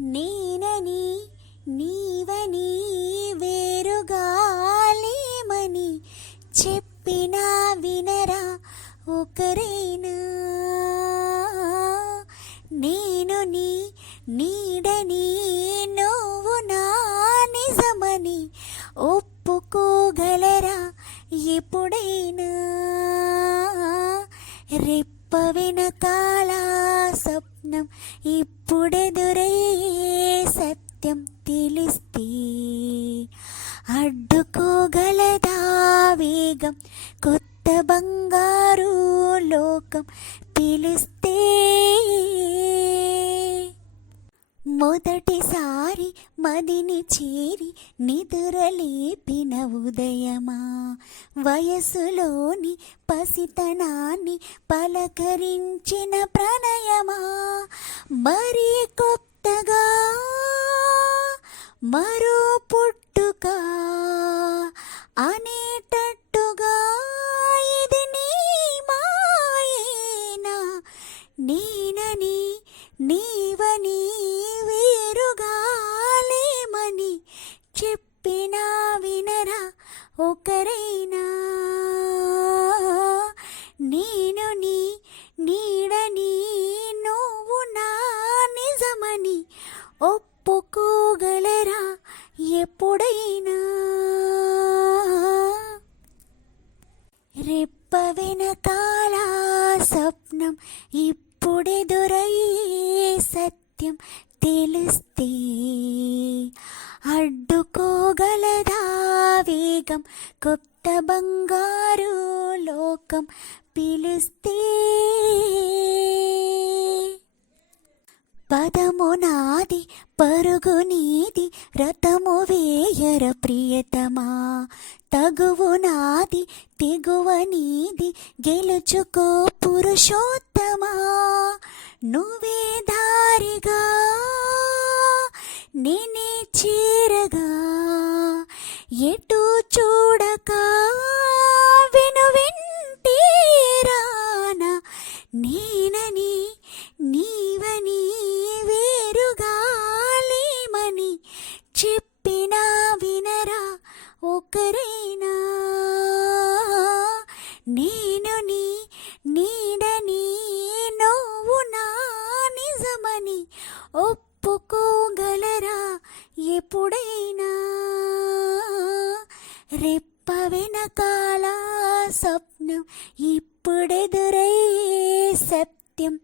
నేనని నీవని వేరుగాలేమని చెప్పినా వినరా ఒకరైనా? నేను నీ నీడని నువ్వు నా నిజమని ఒప్పుకోగలరా ఎప్పుడైనా? రేపు స్వప్నం ఇప్పుడెదురయ్యే సత్యం తెలిస్తే అడ్డుకోగలదా వేగం కొత్త బంగారు లోకం మొదటిసారి మదిని చేరి నిదురలేపిన ఉదయమా? వయసులోని పసితనాన్ని పలకరించిన ప్రణయమా? మరి కొత్తగా? మరో పుట్టుక? అనేటట్టుగా ఇది నీ మాయేనా? నేనని నీవని చెప్పినా వినరా ఒకరైనా. నేను నీ నీడని నువ్వు నా నిజమని ఒప్పుకోగలరా ఎప్పుడైనా. రెప్ప వెనకాల స్వప్నం ఇప్పుడెదురయ్యే సత్యం తెలిస్తే అడ్డుకోగలదా వేగం కొత్త బంగారు లోకం పిలుస్తే. పదము నాది పరుగు నీది రథము వేయర ప్రియతమా. తగువు నాది తెగువ నీది గెలుచుకో పురుషోత్తమా. నువ్వే దారిగా నేనే చే ఎటు చూడక విను వింటే నేనని నీవని వేరుగాలేమని చెప్పినా వినరా ఒకరైనా? నేను నీ నీడని నువ్వు నా నిజమని ఒప్పుకోగలరా? ఎప్పుడు రెప్ప వెనకాల స్వప్నం ఇప్పుడెదురై సత్యం